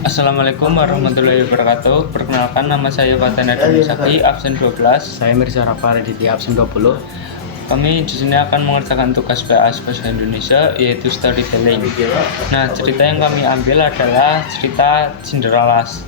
Assalamualaikum warahmatullahi wabarakatuh. Perkenalkan, nama saya Fatana Danisaki, absen 12. Saya Mirza Rafa Raditya, absen 20. Kami di sini akan mengerjakan tugas PAS Bahasa Indonesia, yaitu storytelling. Nah, cerita yang kami ambil adalah cerita Cinderella's.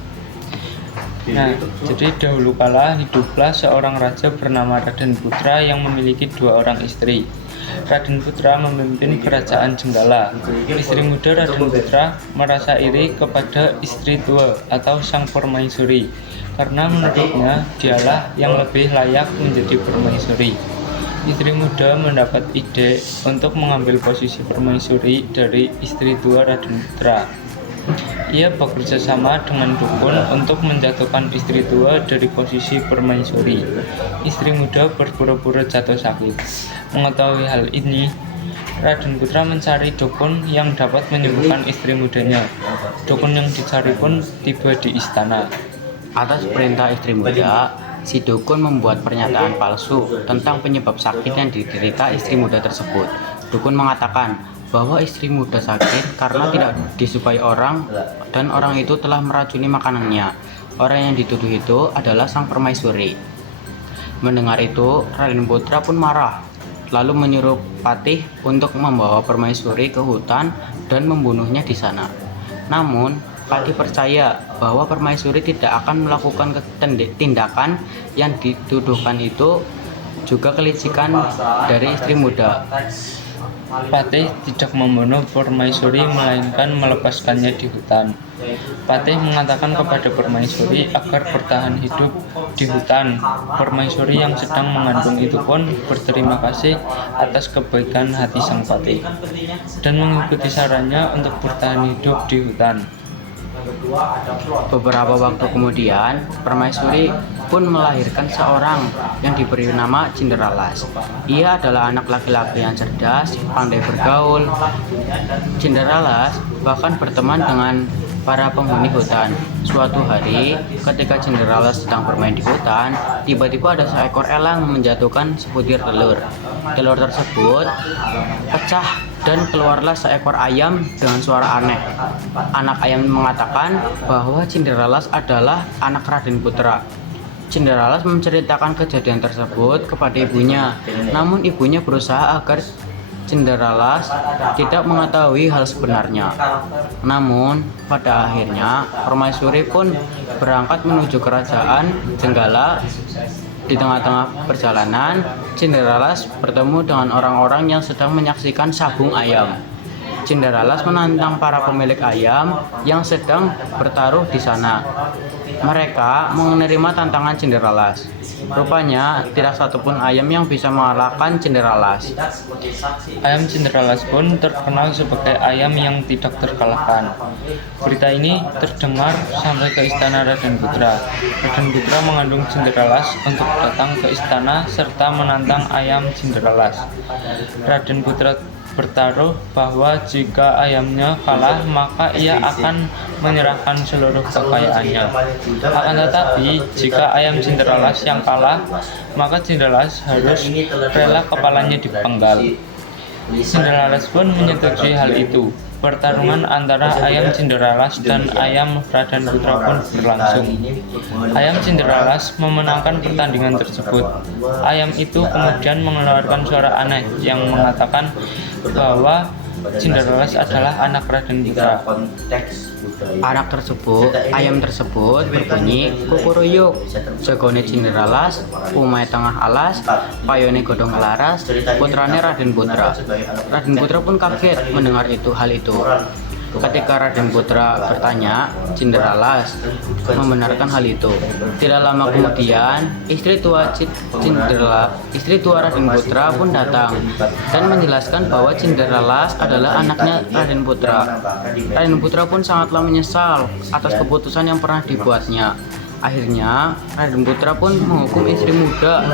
Nah, jadi dahulu kala hiduplah seorang raja bernama Raden Putra yang memiliki 2 orang istri. Raden Putra memimpin kerajaan Jenggala. Istri muda Raden Putra merasa iri kepada istri tua atau sang permaisuri, karena menurutnya dialah yang lebih layak menjadi permaisuri. Istri muda mendapat ide untuk mengambil posisi permaisuri dari istri tua Raden Putra. Ia bekerja sama dengan dukun untuk menjatuhkan istri tua dari posisi permaisuri. Istri muda berpura-pura jatuh sakit. Mengetahui hal ini, Raden Putra mencari dukun yang dapat menyembuhkan istri mudanya. Dukun yang dicari pun tiba di istana. Atas perintah istri muda, si dukun membuat pernyataan palsu tentang penyebab sakit yang diderita istri muda tersebut. Dukun mengatakan bahwa istri muda sakit karena tidak disukai orang dan orang itu telah meracuni makanannya. Orang yang dituduh itu adalah sang permaisuri. Mendengar itu, Raden Putra pun marah, lalu menyuruh Patih untuk membawa permaisuri ke hutan dan membunuhnya di sana. Namun, Patih percaya bahwa permaisuri tidak akan melakukan tindakan yang dituduhkan itu, juga kelicikan dari istri muda. Patih tidak membunuh permaisuri melainkan melepaskannya di hutan. Patih mengatakan kepada permaisuri agar bertahan hidup di hutan. Permaisuri yang sedang mengandung itu pun berterima kasih atas kebaikan hati sang patih dan mengikuti sarannya untuk bertahan hidup di hutan. Beberapa waktu kemudian, permaisuri pun melahirkan seorang yang diberi nama Cinderella's. Ia adalah anak laki-laki yang cerdas, pandai bergaul. Cinderella's bahkan berteman dengan para penghuni hutan. Suatu hari, ketika Cinderella's sedang bermain di hutan, tiba-tiba ada seekor elang menjatuhkan sebutir telur. Telur tersebut pecah dan keluarlah seekor ayam dengan suara aneh. Anak ayam mengatakan bahwa Cinderella's adalah anak Raden Putra. Cinderella's menceritakan kejadian tersebut kepada ibunya, namun ibunya berusaha agar Cinderella's tidak mengetahui hal sebenarnya. Namun, pada akhirnya, permaisuri pun berangkat menuju kerajaan Jenggala. Di tengah-tengah perjalanan, Cinderella's bertemu dengan orang-orang yang sedang menyaksikan sabung ayam. Cinderella's menantang para pemilik ayam yang sedang bertaruh di sana. Mereka menerima tantangan Cinderella's. Rupanya, tidak satupun ayam yang bisa mengalahkan Cinderella's. Ayam Cinderella's pun terkenal sebagai ayam yang tidak terkalahkan. Berita ini terdengar sampai ke istana Raden Putra. Raden Putra mengandung Cinderella's untuk datang ke istana serta menantang ayam Cinderella's. Raden Putra bertaruh bahwa jika ayamnya kalah maka ia akan menyerahkan seluruh kekayaannya. Akan tetapi jika ayam Cinderella's yang kalah, maka Cinderella's harus rela kepalanya dipenggal. Cinderella's pun menyetujui hal itu. Pertarungan antara ayam Cinderella's dan ayam Raden Putra pun berlangsung. Ayam Cinderella's memenangkan pertandingan tersebut. Ayam itu kemudian mengeluarkan suara aneh yang mengatakan bahwa Cinderella's adalah anak Raden Putra. Ayam tersebut berbunyi kukuruyuk. Jagone Cinderella's, umai tengah alas, payone godhong laras, putrane Raden Putra. Raden Putra pun kaget mendengar hal itu. Ketika Raden Putra bertanya, Cinderella's membenarkan hal itu. Tidak lama kemudian, istri tua Raden Putra pun datang dan menjelaskan bahwa Cinderella's adalah anaknya Raden Putra. Raden Putra pun sangatlah menyesal atas keputusan yang pernah dibuatnya. Akhirnya, Raden Putra pun menghukum istri muda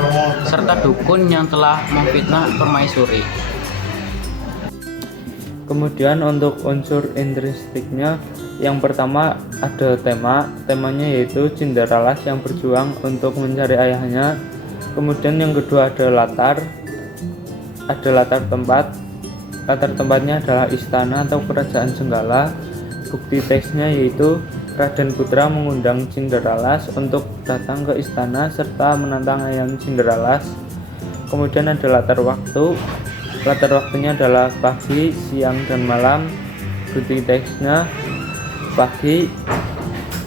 serta dukun yang telah memfitnah permaisuri. Kemudian untuk unsur intrinstiknya, yang pertama ada temanya yaitu Cinderella's yang berjuang untuk mencari ayahnya. Kemudian yang kedua ada latar tempat. Latar tempatnya adalah istana atau kerajaan Jenggala. bukti teksnya yaitu Raden Putra mengundang Cinderella's untuk datang ke istana serta menantang ayam Cinderella's. Kemudian ada latar waktunya adalah pagi, siang, dan malam. Bukti teksnya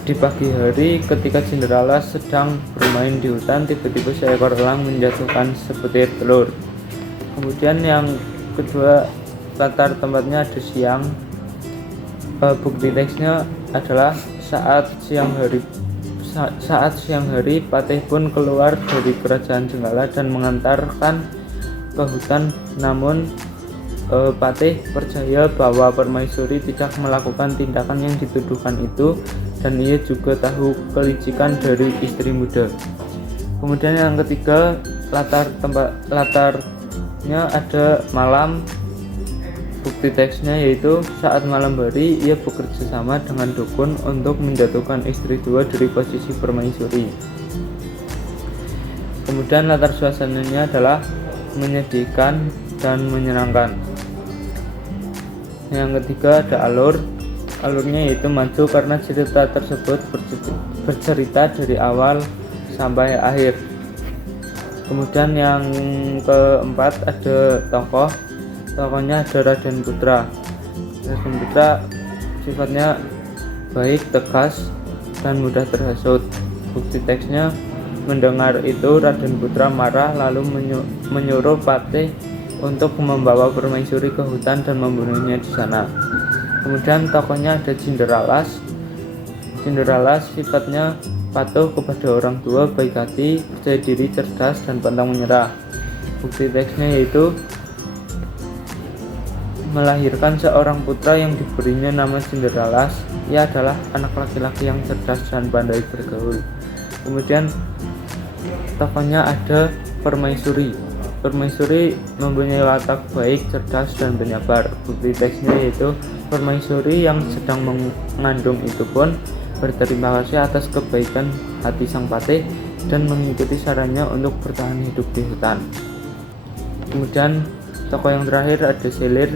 di pagi hari ketika Cinderella sedang bermain di hutan, tiba-tiba seekor elang menjatuhkan sebutir telur. Kemudian yang kedua, latar tempatnya ada siang. Bukti teksnya adalah saat siang hari Patih pun keluar dari kerajaan Jenggala dan mengantarkan ke hutan, namun Patih percaya bahwa Permaisuri tidak melakukan tindakan yang dituduhkan itu, dan ia juga tahu kelicikan dari istri muda. Kemudian yang ketiga, latarnya ada malam. Bukti teksnya yaitu saat malam hari ia bekerja sama dengan dukun untuk menjatuhkan istri tua dari posisi permaisuri. Kemudian latar suasananya adalah menyedihkan dan menyenangkan. Yang ketiga ada alurnya yaitu maju karena cerita tersebut bercerita dari awal sampai akhir. Kemudian yang keempat ada tokohnya ada Raden Putra. Raden Putra sifatnya baik, tegas, dan mudah terhasut. Bukti teksnya, mendengar itu Raden Putra marah lalu menyuruh Patih untuk membawa Permaisuri ke hutan dan membunuhnya di sana. Kemudian tokohnya ada Cinderella's. Cinderella's sifatnya patuh kepada orang tua, baik hati, percaya diri, cerdas, dan pantang menyerah. Bukti teksnya yaitu melahirkan seorang putra yang diberinya nama Cinderella's. Ia adalah anak laki-laki yang cerdas dan pandai bergaul. Kemudian tokohnya ada Permaisuri. Permaisuri mempunyai watak baik, cerdas, dan penyabar. Bukti teksnya yaitu Permaisuri yang sedang mengandung itu pun berterima kasih atas kebaikan hati sang Patih dan mengikuti sarannya untuk bertahan hidup di hutan. Kemudian tokoh yang terakhir ada Selir.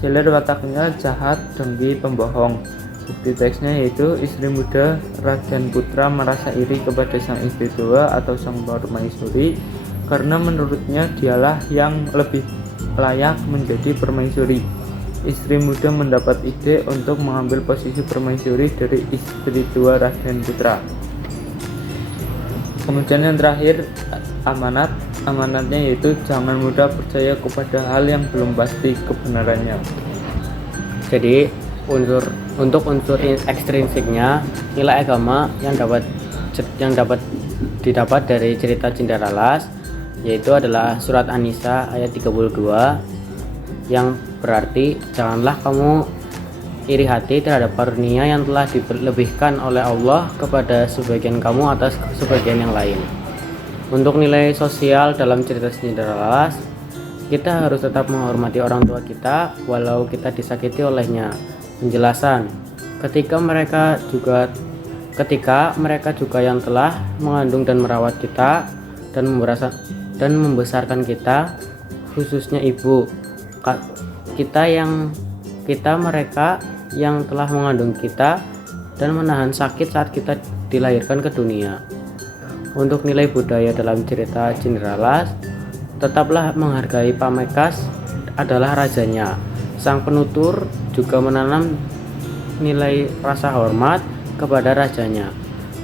Selir wataknya jahat, dengki, pembohong. Bukti teksnya yaitu istri muda Raden Putra merasa iri kepada sang istri tua atau sang Permaisuri karena menurutnya dialah yang lebih layak menjadi permaisuri. Istri muda mendapat ide untuk mengambil posisi permaisuri dari istri tua Raden Putra. Kemudian yang terakhir amanatnya yaitu jangan mudah percaya kepada hal yang belum pasti kebenarannya. Jadi untuk unsur ekstrinsiknya, nilai agama yang didapat dari cerita Cinderella's yaitu adalah surat An-Nisa ayat 32 yang berarti janganlah kamu iri hati terhadap karunia yang telah dilebihkan oleh Allah kepada sebagian kamu atas sebagian yang lain. Untuk nilai sosial dalam cerita Cinderella's, kita harus tetap menghormati orang tua kita walau kita disakiti olehnya. Penjelasan, ketika mereka juga yang telah mengandung dan merawat kita dan membesarkan kita, khususnya ibu mereka yang telah mengandung kita dan menahan sakit saat kita dilahirkan ke dunia. Untuk nilai budaya dalam cerita Cinderella's, tetaplah menghargai Pamekasan adalah rajanya. Sang penutur juga menanam nilai rasa hormat kepada rajanya.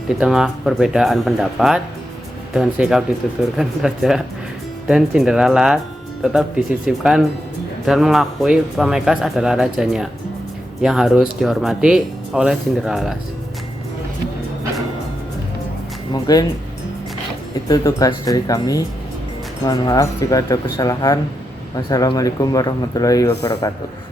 Di tengah perbedaan pendapat dan sikap dituturkan raja dan Cinderella tetap disisipkan dan mengakui Pamekasan adalah rajanya yang harus dihormati oleh Cinderella. Mungkin itu tugas dari kami. Mohon maaf jika ada kesalahan. Wassalamualaikum warahmatullahi wabarakatuh.